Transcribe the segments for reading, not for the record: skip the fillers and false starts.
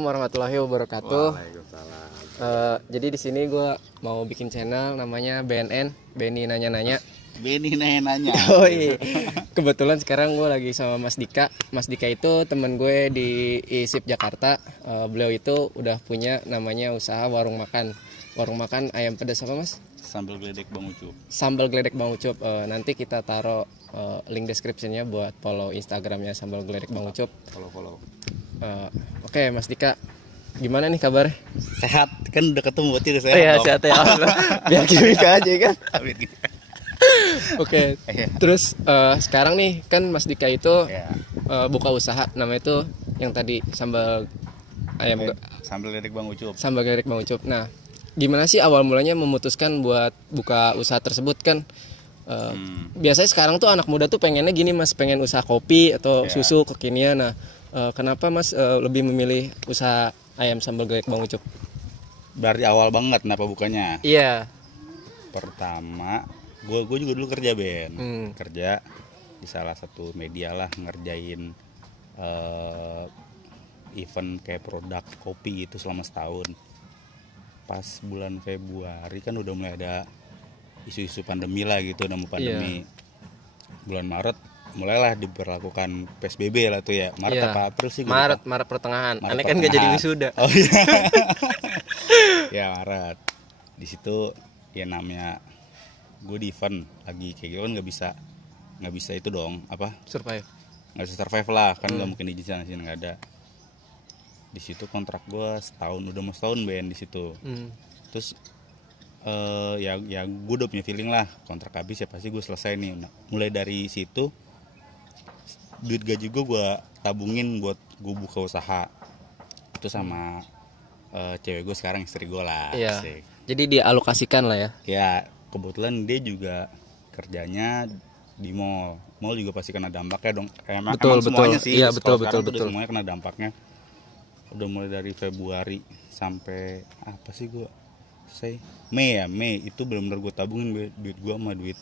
Warahmatullahi wabarakatuh. Waalaikumsalam. Jadi di sini gue mau bikin channel namanya BNN, Benny nanya-nanya. Benny nanya-nanya. Oh iya. Kebetulan sekarang gue lagi sama Mas Dika. Mas Dika itu temen gue di ISIP Jakarta. Beliau itu udah punya namanya usaha warung makan. Warung makan ayam pedas apa Mas? Sambal geledek Bang Ucup. Sambal geledek Bang Ucup. Nanti kita taruh link description-nya buat follow Instagramnya Sambal geledek Bang Ucup. Follow. Oke, Mas Dika, gimana nih kabarnya? Sehat, kan udah ketemu berarti udah sehat. Oh iya, dong. sehat ya. Biar kita aja kan. Oke. Terus sekarang nih kan Mas Dika itu buka usaha, namanya itu yang tadi sambal ayam Sambal geledek Bang Ucup. Sambal geledek Bang Ucup. Nah, gimana sih awal mulanya memutuskan buat buka usaha tersebut kan? Biasanya sekarang tuh anak muda tuh pengennya gini Mas, pengen usaha kopi atau susu kekinian. Nah, kenapa Mas lebih memilih usaha ayam sambal geledek Bang Ucup? Dari awal banget kenapa bukanya? Iya. Pertama, gue juga dulu kerja kerja di salah satu media lah, ngerjain event kayak produk kopi gitu selama setahun. Pas bulan Februari kan udah mulai ada isu-isu pandemi lah gitu, udah mau pandemi. Bulan Maret mulailah diberlakukan PSBB lah tuh ya. Maret apa April sih? Maret pertengahan. Aneh kan gak jadi wisuda. Oh iya. Ya Maret. Di situ ya namanya gue di event lagi kayak gitu kan nggak bisa itu dong apa? Survive. Nggak bisa survive lah kan, nggak mungkin di sana sih, nggak ada. Di situ kontrak gue setahun, udah mau setahun di situ. Terus ya gue udah punya feeling lah kontrak habis ya pasti gue selesai nih. Nah, mulai dari situ duit gaji gue tabungin buat gue buka usaha itu sama cewek gue sekarang, istri gue lah. Iya. Jadi dialokasikan lah ya. Ya kebetulan dia juga kerjanya di mall juga pasti kena dampaknya dong. Emang semuanya sih. Iya, betul. Semuanya kena dampaknya. Udah mulai dari Februari sampai apa sih gue Mei itu benar-benar gue tabungin duit gue sama duit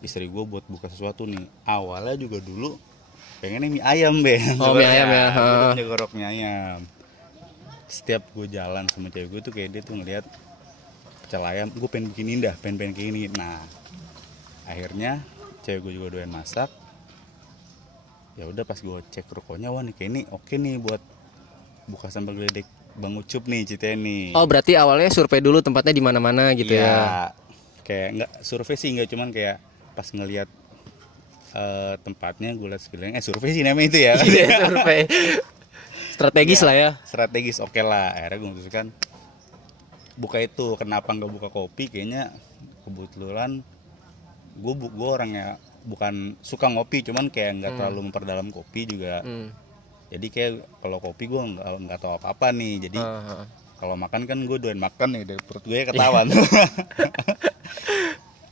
istri gue buat buka sesuatu nih. Awalnya juga dulu pengennya mie ayam mie ayam ya. Gue gorok mie ayam. Setiap gue jalan sama cewek gue tuh kayak dia tuh ngeliat pecel ayam, gue pengen bikin indah, pengen kayak gini. Nah akhirnya cewek gue juga doyan masak. Ya udah pas gue cek rukonya, wah nih kayak ini oke nih buat buka sambal geledek Bang Ucup nih ceritanya nih. Oh berarti awalnya survei dulu tempatnya di mana-mana gitu ya? Kayak nggak survei sih, nggak cuman kayak pas ngelihat tempatnya gue lihat sekelilingnya survei sih namanya itu ya. Survei strategis lah ya. Strategis oke lah. Akhirnya gue memutuskan buka itu. Kenapa nggak buka kopi? Kayaknya kebetulan gue orangnya bukan suka ngopi, cuman kayak nggak terlalu memperdalam kopi juga. Jadi kayak kalau kopi gue nggak tahu apa-apa nih. Jadi kalau makan kan gue doyan makan nih, dari perut gue ketahuan.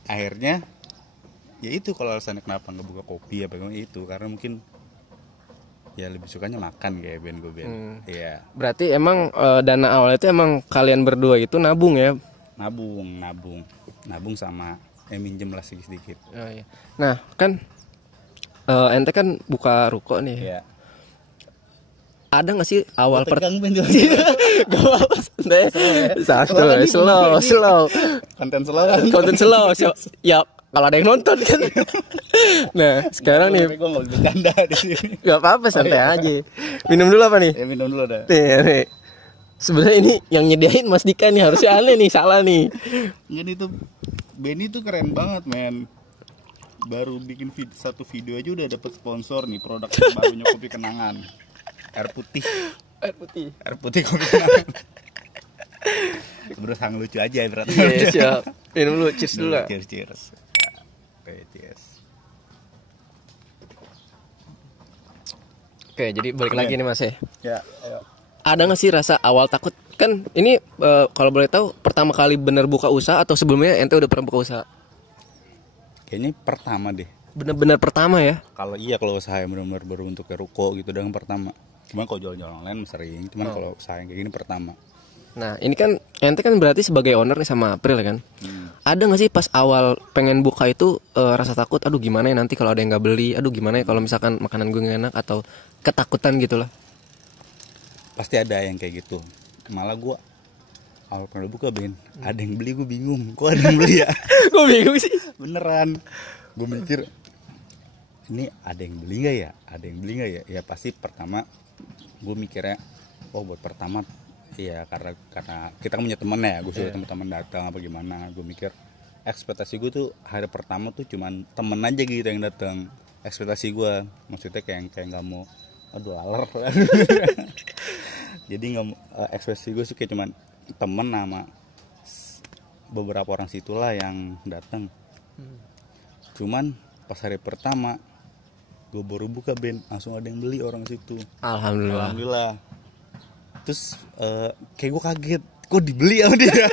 Akhirnya ya itu kalau alasannya kenapa nggak buka kopi apa itu karena mungkin ya lebih sukanya makan kayak Ben. Iya. Berarti emang dana awalnya itu emang kalian berdua itu nabung ya? Nabung sama minjem lah sedikit. Oh, iya. Nah kan ente kan buka ruko nih. Iya. Ada nggak sih awal tegang Ben? Gak apa-apa, santai. Slow. Konten slow. Ya kalau ada yang nonton kan. Nah sekarang nih. Gue nggak bercanda di sini. Gak apa-apa, santai aja. Minum dulu apa nih? Ya minum dulu dah. Nih. Sebenarnya ini yang nyediain Mas Dika nih, harusnya aneh nih, salah nih. Enggak, itu Benny tuh keren banget men. Baru bikin satu video aja udah dapet sponsor nih, produk barunya kopi kenangan. Air putih kopi kenangan. Berusaha lucu aja berarti. Iya, siap. Minum dulu, cheers dulu lah. Cheers. Oke, jadi balik lagi nih Mas ya. Ya, ayo. Ada nggak sih rasa awal takut? Kan ini kalau boleh tahu pertama kali bener buka usaha atau sebelumnya ente udah pernah buka usaha? Kayaknya pertama deh. Bener-bener pertama ya? Kalau usaha yang benar-benar baru untuk ke ruko gitu dengan pertama. Cuman kalau jual-jual online sering, cuman kalau usaha yang kayak gini pertama. Nah ini kan ente kan berarti sebagai owner nih sama April kan? Ada nggak sih pas awal pengen buka itu rasa takut? Aduh gimana ya nanti kalau ada yang nggak beli? Aduh gimana ya kalau misalkan makanan gue nggak enak, atau ketakutan gitu lah? pasti ada yang kayak gitu. Malah gue awal pernah buka Ben, ada yang beli, gue bingung, kok ada yang beli ya? Gue bingung sih. Beneran, gue mikir ini ada yang beli nggak ya? Ada yang beli nggak ya? Ya pasti pertama gue mikirnya, oh buat pertama ya karena kita kan punya temen ya, gue suruh teman-teman datang apa gimana. Gue mikir ekspektasi gue tuh hari pertama tuh cuman temen aja gitu yang datang. Ekspektasi gue maksudnya kayak nggak mau, aduh aler. Jadi nggak, ekspektasi gue sih kayak cuman temen sama beberapa orang situlah yang datang. Cuman pas hari pertama gue baru buka Ben, langsung ada yang beli orang situ. Alhamdulillah. Terus kayak gue kaget, kok dibeli sama dia.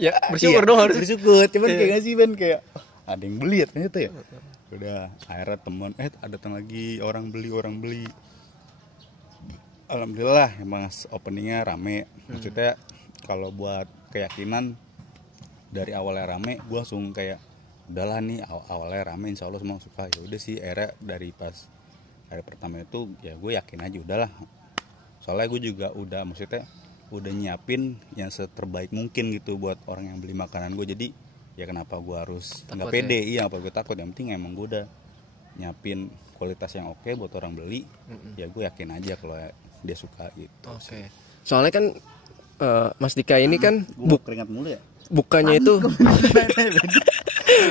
Ya bersyukur dong, harus bersyukur. Cuman kayak nggak sih Ben, kayak ada yang beli ya ternyata ya. Udah akhirnya temen datang lagi orang beli. Alhamdulillah emang openingnya rame. Maksudnya kalau buat keyakinan dari awalnya rame, gue langsung kayak udahlah nih awalnya rame, insya Allah semua suka. Ya udah sih, akhirnya dari pas hari pertama itu ya gue yakin aja udahlah. Soalnya gue juga udah nyiapin yang seterbaik mungkin gitu buat orang yang beli makanan gue. Jadi ya kenapa gue harus nggak pede? Iya, apa gue takut? Yang penting emang gue udah nyiapin kualitas yang oke buat orang beli. Ya gue yakin aja kalau dia suka gitu. Oke. Soalnya kan Mas Dika ini kan keringat mulu ya. Bukannya itu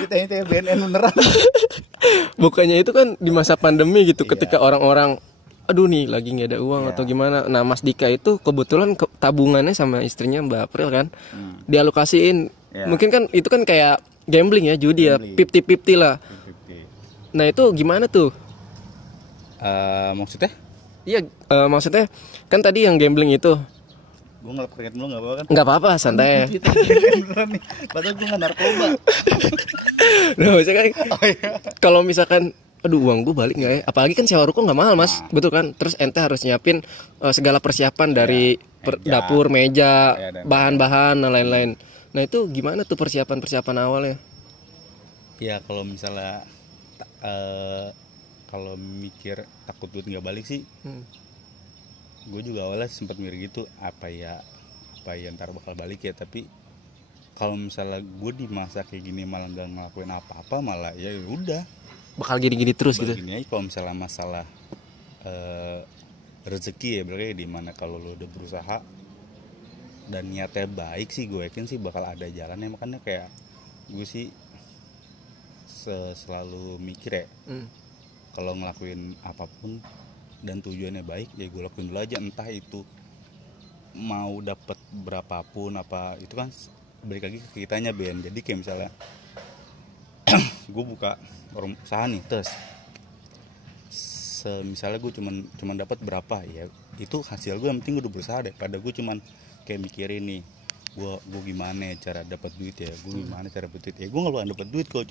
kita BNN beneran. Bukannya itu kan di masa pandemi gitu, ketika orang-orang aduh nih lagi nggak ada uang atau gimana. Nah Mas Dika itu kebetulan tabungannya sama istrinya Mbak April kan dialokasiin. Mungkin kan itu kan kayak gambling ya, judi ya, 50-50 lah. 50. Nah itu gimana tuh? Maksudnya? Iya, maksudnya kan tadi yang gambling itu. Gue ngelap keringet mulu gak apa-apa kan? Gak apa-apa, santai. Padahal gue gak narkoba. Nah maksudnya kan kalau misalkan aduh uang gue balik gak ya? Apalagi kan sewa ruko gak mahal Mas, betul kan? Terus ente harus nyiapin segala persiapan dari dapur, meja, bahan-bahan dan lain-lain. Nah itu gimana tuh persiapan awalnya? Ya kalau misalnya kalau mikir takut duit gak balik sih, gue juga awalnya sempat mikir gitu, apa ya ntar bakal balik ya. Tapi kalau misalnya gue di masa kayak gini malah nggak ngelakuin apa-apa, malah ya udah bakal gini-gini terus gitu. Gini aja. Kalau misalnya masalah rezeki ya berarti di mana kalau lo udah berusaha dan niatnya baik sih, gue yakin sih bakal ada jalannya. Makanya kayak gue sih selalu mikir ya, kalau ngelakuin apapun dan tujuannya baik ya gue lakuin dulu aja. Entah itu mau dapat berapapun apa itu kan balik lagi ke kitanya Ben. Jadi kayak misalnya gue buka warung usaha nih, terus misalnya gue cuman dapat berapa ya, itu hasil gue yang penting gue udah berusaha deh. Pada gue cuman kayak mikirin nih gue gimana cara dapat duit ya, gue gimana cara dapat duit ya. Gue nggak bakal dapat duit kalau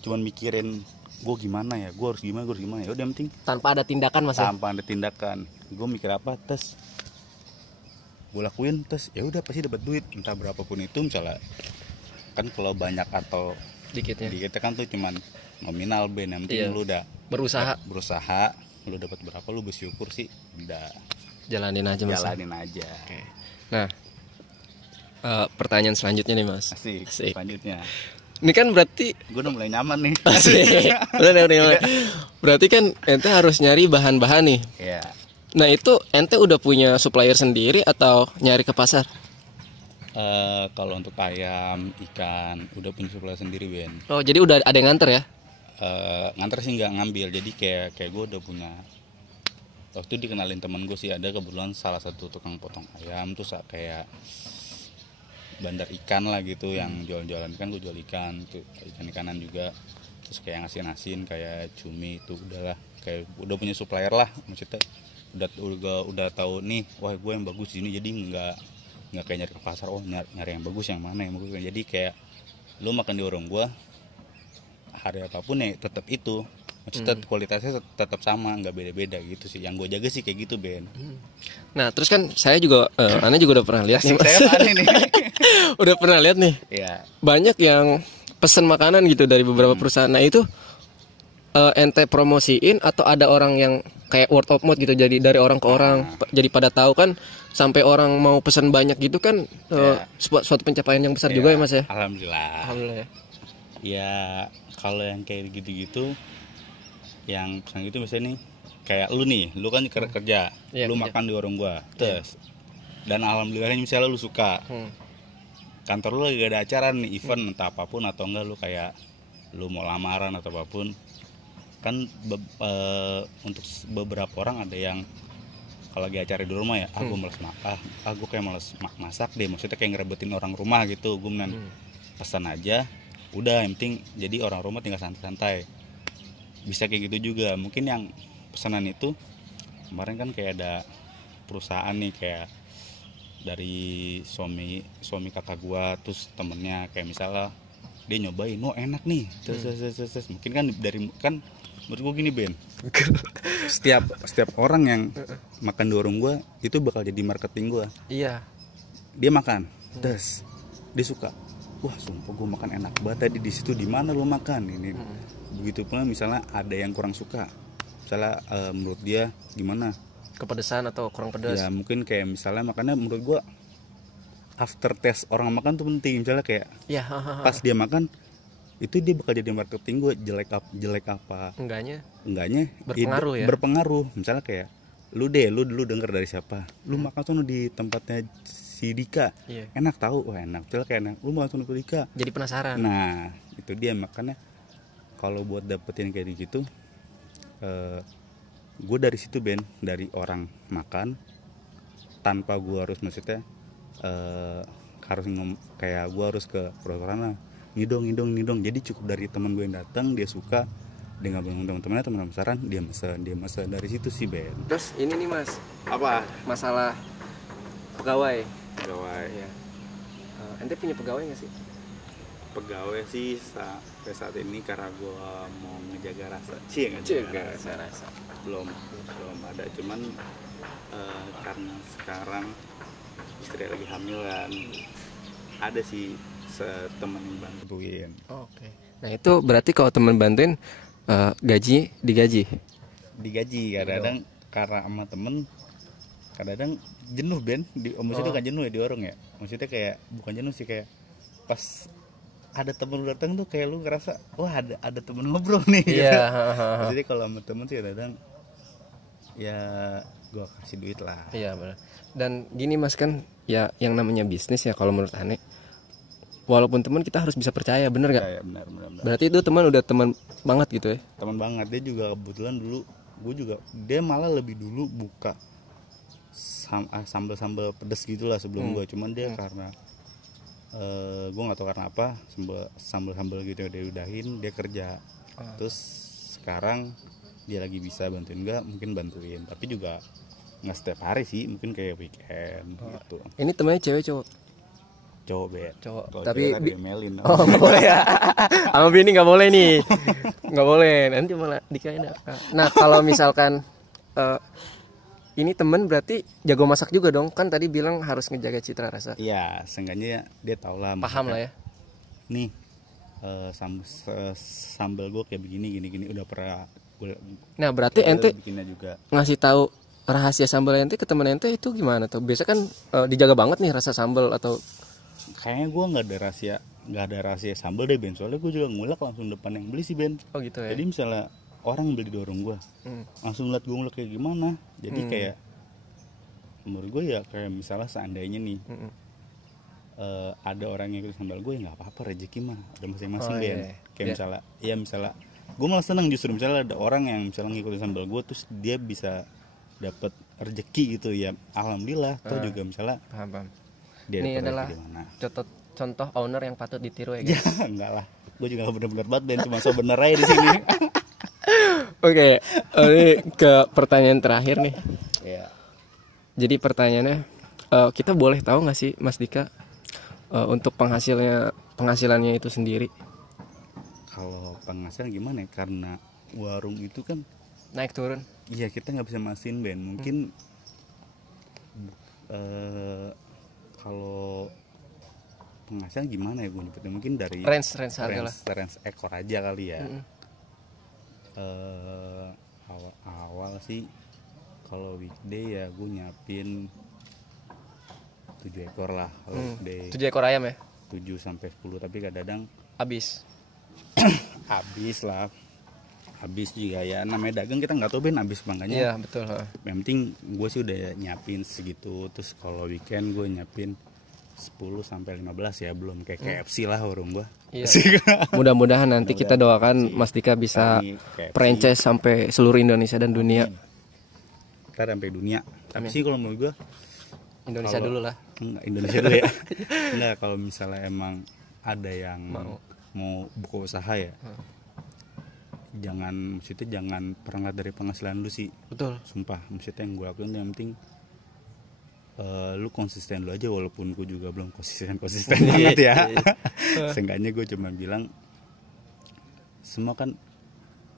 cuman mikirin gue gimana ya, gue harus gimana ya. Udah yang penting tanpa ada tindakan Mas. Tanpa ada tindakan. Gue mikir apa, tes gue lakuin, tes ya udah pasti dapat duit entah berapapun itu. Misalnya kan kalau banyak atau dikitnya kan tuh cuman nominal Ben. Yang penting lu udah berusaha, lu dapat berapa lu bersyukur sih, udah jalanin aja Mas. Oke. Nah pertanyaan selanjutnya nih Mas. Asik. Selanjutnya ini kan berarti gue udah mulai nyaman nih. Udah. Berarti kan ente harus nyari bahan-bahan nih. Iya. Nah itu ente udah punya supplier sendiri atau nyari ke pasar? Kalau untuk ayam, ikan udah punya supplier sendiri Ben. Oh jadi udah ada yang nganter ya? Nganter sih nggak ngambil. Jadi kayak gue udah punya. Waktu itu dikenalin temen gue sih, ada kebetulan salah satu tukang potong ayam, terus kayak bandar ikan lah gitu, yang jualan kan gue jual ikan tuh, ikan-ikanan juga. Terus kayak ngasih-ngasih kayak cumi itu udahlah, kayak udah punya supplier lah. Maksudnya udah tahu nih, wah gue yang bagus di sini, jadi nggak kayak nyari ke pasar, nyari yang bagus yang mana yang bagus. Jadi kayak lu makan di warung gue hari apapun ya tetap itu, maksudnya kualitasnya tetap sama, nggak beda-beda gitu sih. Yang gue jaga sih kayak gitu Ben. Nah terus kan saya juga Ana juga udah pernah lihat nih Mas. Udah pernah lihat nih. Iya. Banyak yang pesen makanan gitu dari beberapa perusahaan. Nah itu ente promosiin atau ada orang yang kayak word of mouth gitu, jadi dari orang ke orang jadi pada tahu kan, sampai orang mau pesan banyak gitu kan, suatu pencapaian yang besar juga ya Mas ya. Alhamdulillah ya. Ya kalau yang kayak gitu-gitu, yang pesan gitu misalnya nih, kayak lu kan kerja, lu makan di warung gua, terus dan alhamdulillahnya misalnya lu suka, kantor lu lagi ada acara nih, event entah apapun atau enggak, lu kayak lu mau lamaran atau apapun kan, untuk beberapa orang ada yang kalau lagi acara di rumah ya, gue malas gue kayak malas masak deh, maksudnya kayak ngerebetin orang rumah gitu, gue pesan aja udah, yang penting jadi orang rumah tinggal santai-santai, bisa kayak gitu juga. Mungkin yang pesanan itu kemarin kan kayak ada perusahaan nih, kayak dari suami kakak gua, terus temennya kayak misalnya dia nyobain, enak nih, terus mungkin kan dari kan menurut gua gini Ben, setiap orang yang makan di warung gua itu bakal jadi marketing gua. Iya. Dia makan, terus dia suka, wah sumpah gua makan enak banget tadi di situ, di mana lo makan ini. Begitu pula misalnya ada yang kurang suka, misalnya menurut dia gimana, kepedesan atau kurang pedas ya mungkin kayak misalnya makannya menurut gua after taste orang makan tuh penting, misalnya kayak pas dia makan itu dia bakal jadi marketing gue, jelek apa enggaknya berpengaruh. Misalnya kayak lu dulu denger dari siapa, lu makan sono di tempatnya si Dika, enak tahu, wah enak, misalnya kayak enak, lu makan sono ke Dika, jadi penasaran. Nah itu dia, makanya kalau buat dapetin kayak gitu, gue dari situ Ben, dari orang makan tanpa gue harus maksudnya kayak gue harus ke perusahaan ngidong, jadi cukup dari teman gue yang datang, dia suka, dia ngabung teman-temannya, teman saran, dia mesen dari situ sih Ben. Terus ini nih Mas, apa masalah pegawai ya. Ente punya pegawai nggak sih? Pegawai sih sampai saat ini karena gue mau ngejaga rasa rasa belum ada, cuman karena sekarang istri lagi hamil kan, ada sih temen yang bantuin. Oke. Nah itu berarti kalau temen bantuin digaji kadang karena sama temen kadang jenuh Ben, maksudnya kan jenuh ya di warung ya, maksudnya kayak bukan jenuh sih, kayak pas ada temen lu datang tuh kayak lu ngerasa wah ada temen ngobrol nih. Maksudnya kalau sama temen sih kadang ya gua kasih duit lah. Iya benar. Dan gini Mas, kan ya yang namanya bisnis ya, kalau menurut aneh walaupun teman kita harus bisa percaya, bener gak? Ya, benar. Berarti itu teman udah teman banget gitu ya? Teman banget. Dia juga kebetulan dulu, dia malah lebih dulu buka sambal pedes gitulah sebelum gue. Cuman dia karena gue nggak tahu karena apa, sambal gitu dia udahin, dia kerja. Terus sekarang dia lagi bisa bantuin, nggak mungkin bantuin, tapi juga nggak setiap hari sih, mungkin kayak weekend gitu. Ini temannya cewek cowok? Cowok. Tapi diemelin. Nggak boleh ya. Sama bini nggak boleh nih. Nggak boleh. Nanti malah dikain. Nah kalau misalkan ini temen berarti jago masak juga dong. Kan tadi bilang harus ngejaga citra rasa. Iya, seenggaknya dia tahu lah. Paham lah ya. Nih sambal gue kayak begini udah pernah. Nah berarti ente juga ngasih tahu rahasia sambal ente ke temen ente itu gimana tuh? Biasa kan dijaga banget nih rasa sambal atau? Kayaknya gue nggak ada rahasia sambal deh Ben, soalnya gue juga ngulek langsung depan yang beli sih Ben. Oh gitu ya. Jadi misalnya orang beli di warung gue, langsung liat gue ngulek kayak gimana. Jadi kayak menurut gue ya kayak misalnya seandainya nih ada orang yang ikut sambal gue, ya nggak apa-apa, rezeki mah ada masing-masing Ben. Kayak misalnya gue malah seneng justru misalnya ada orang yang misalnya ngikutin sambal gue terus dia bisa dapat rezeki gitu ya, alhamdulillah. Atau juga misalnya paham. Dia ini adalah contoh owner yang patut ditiru ya guys. Ya enggak lah, gue juga gak bener-bener banget Ben, cuma so bener aja di sini. Oke, ini ke pertanyaan terakhir nih. Iya. Jadi pertanyaannya, kita boleh tahu nggak sih Mas Dika untuk penghasilannya itu sendiri? Kalau penghasilan gimana ya? Karena warung itu kan naik turun. Iya, kita nggak bisa masin Ben. Mungkin kalau penghasilan gimana ya gue nyebutnya, mungkin dari range harga lah, range ekor aja kali ya. Awal sih kalau weekday ya gue nyiapin 7 ekor lah kalau weekday. 7 ekor ayam ya? 7 sampai 10, tapi kadang Habis lah. Habis juga ya, namanya dagang kita nggak tahu Ben habis makanya. Iya betul. Yang penting gue sih udah nyiapin segitu. Terus kalau weekend gue nyiapin 10 sampai 15 ya, belum kayak KFC lah warung gue. Iya. Mudah-mudahan nanti kita doakan Mas Dika bisa franchise sampai seluruh Indonesia dan dunia. Kita sampai dunia. Tapi sih kalau menurut gue Indonesia dulu lah. Enggak, Indonesia dulu ya. Enggak, kalau misalnya emang ada yang mau buka usaha ya. Maksudnya jangan pernah dari penghasilan lu sih. Betul. Sumpah, maksudnya yang gue lakuin yang penting lu konsisten lu aja, walaupun gue juga belum konsisten banget ya. Seenggaknya gue cuma bilang semua kan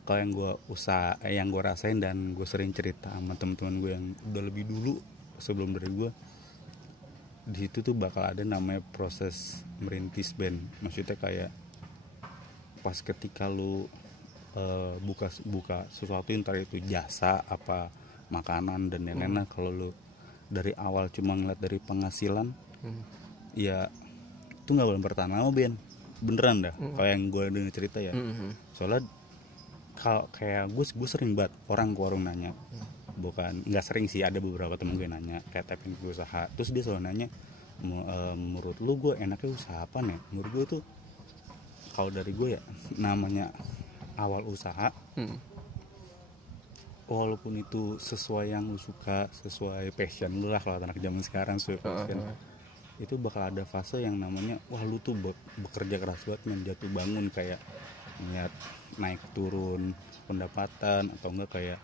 kalau yang gue yang gue rasain dan gue sering cerita sama teman-teman gue yang udah lebih dulu sebelum dari gue, di situ tuh bakal ada namanya proses merintis band. Maksudnya kayak pas ketika lu buka sesuatu, entar itu jasa apa makanan dan lain-lain. Kalau lu dari awal cuma ngeliat dari penghasilan, ya itu nggak boleh bertahan lama Ben, beneran dah. Kalau yang gue dengar cerita ya, soalnya kalau kayak gue sering banget orang ke warung nanya, bukan nggak sering sih, ada beberapa temen gue nanya kayak tapin gue usaha, terus dia selalu nanya, menurut lu gue enaknya usaha apa nih? Menurut gue tuh kalau dari gue ya, namanya awal usaha, walaupun itu sesuai yang lu suka, sesuai passion lu lah, kalau anak zaman sekarang sesuai passion, itu bakal ada fase yang namanya wah lu tuh bekerja keras banget men, jatuh bangun kayak niat naik turun pendapatan, atau enggak kayak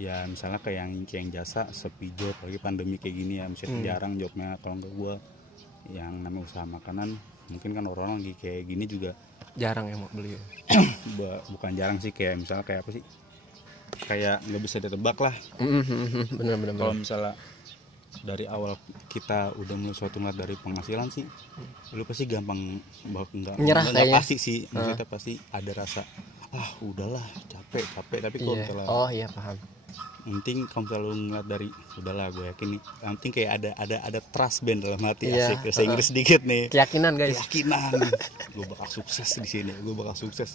ya misalnya kayak yang jasa sepi job lagi pandemi kayak gini ya, misalnya jarang jobnya. Kalau enggak gue yang namanya usaha makanan, mungkin kan orang lagi kayak gini juga jarang yang mau beli. Bukan jarang sih, kayak misalnya kayak apa sih, kayak nggak bisa ditebak lah. Bener. Kalau misalnya dari awal kita udah mulai suatu ngeliat dari penghasilan sih, lu pasti gampang nyerah nggak pasti sih, maksudnya pasti ada rasa udahlah capek. Tapi kalau misalnya iya paham. penting kalau misalnya lu ngeliat dari udahlah, gue yakin nih, yang penting kayak ada trust band dalam hati. Asik bahasa Inggris sedikit nih, keyakinan guys, gue bakal sukses di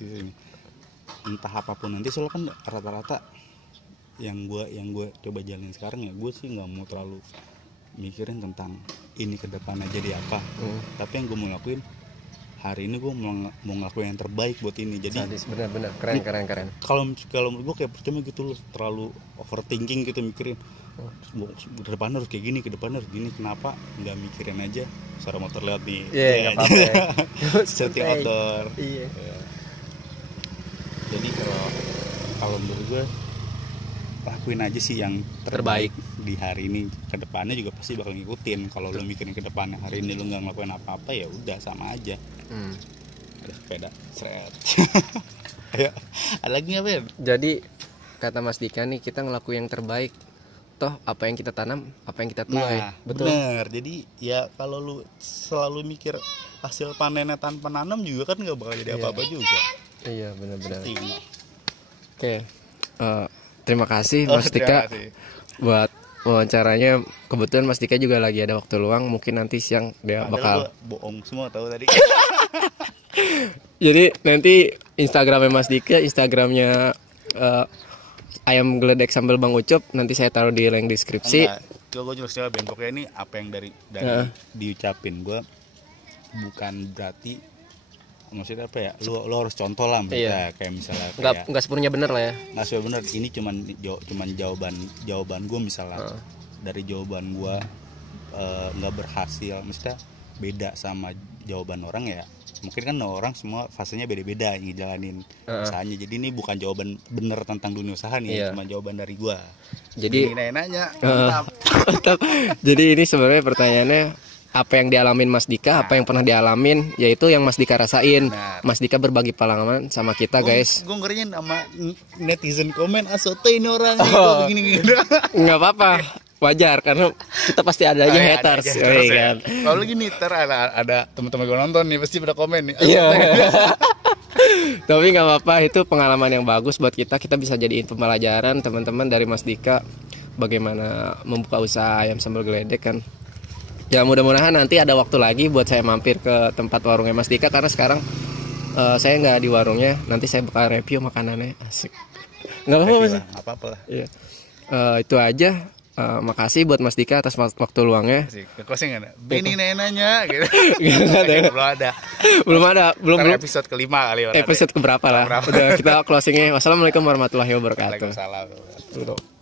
sini, entah apapun nanti. Soalnya kan rata-rata yang gue coba jalanin sekarang ya, gue sih nggak mau terlalu mikirin tentang ini ke depannya jadi apa, tapi yang gue mau lakuin hari ini, gue mau ngelakuin yang terbaik buat ini. Jadi bener keren. Kalau menurut gue kayak percuma gitu, loh terlalu overthinking gitu, mikirin ke depan harus kayak gini, ke depan harus gini. Kenapa nggak mikirin aja suara motor lewat nih, nggak apa-apa. setting outdoor. Jadi kalau menurut gue lakuin aja sih yang terbaik di hari ini. Kedepannya juga pasti bakal ngikutin. Kalau lu mikirin ke depannya, hari ini lu nggak ngelakuin apa-apa, ya udah sama aja. Ada sepeda seret. Ayo, ada lagi nggak Ben? Jadi kata Mas Dika nih, kita ngelakuin yang terbaik. Toh apa yang kita tanam, apa yang kita tuai. Betul. Bener. Jadi ya kalau lu selalu mikir hasil panennya tanpa nanam juga kan nggak bakal jadi apa-apa juga. Iya benar-benar. Oke. Terima kasih Mas Dika buat wawancaranya. Kebetulan Mas Dika juga lagi ada waktu luang, mungkin nanti siang dia bakal bohong semua tahu tadi. Jadi nanti Instagramnya Mas Dika, Instagramnya ayam geledek sambal Bang Ucup, nanti saya taruh di link deskripsi. Gue jelas jawab Ben, pokoknya ini apa yang dari diucapin gue bukan berarti, maksudnya apa ya, lu harus contoh lah, kayak misalnya nggak sepenuhnya bener lah ya, nggak sepenuhnya bener. Ini cuman jawaban gue misalnya dari jawaban gue nggak berhasil, maksudnya beda sama jawaban orang ya. Mungkin kan orang semua fasenya beda-beda yang ngejalanin usahanya. Jadi ini bukan jawaban bener tentang dunia usaha nih, cuma jawaban dari gue. Jadi nanya mantap. Jadi ini sebenarnya pertanyaannya, apa yang dialamin Mas Dika, apa yang pernah dialamin, yaitu yang Mas Dika rasain. Mas Dika berbagi pengalaman sama kita, guys. Gue ngeriin sama netizen komen, asote ini orang begini. Nggak apa-apa, wajar, karena kita pasti ada aja haters. Kalau gini ntar ada teman-teman gue nonton nih, pasti pada komen nih. Tapi nggak apa-apa, itu pengalaman yang bagus buat kita. Kita bisa jadiin pembelajaran teman-teman dari Mas Dika bagaimana membuka usaha ayam sambal geledek kan. Ya mudah-mudahan nanti ada waktu lagi buat saya mampir ke tempat warungnya Mas Dika, karena sekarang saya nggak di warungnya. Nanti saya bakal review makanannya. Asik. Nggak apa-apa Mas. Nggak apa-apa lah. Iya. Itu aja. Makasih buat Mas Dika atas waktu luangnya. Closing nggak ada? Bini nanya gitu. Belum ada. Belum episode kelima kali. Episode keberapa lah. Udah kita closingnya. Wassalamualaikum warahmatullahi wabarakatuh. Waalaikumsalam.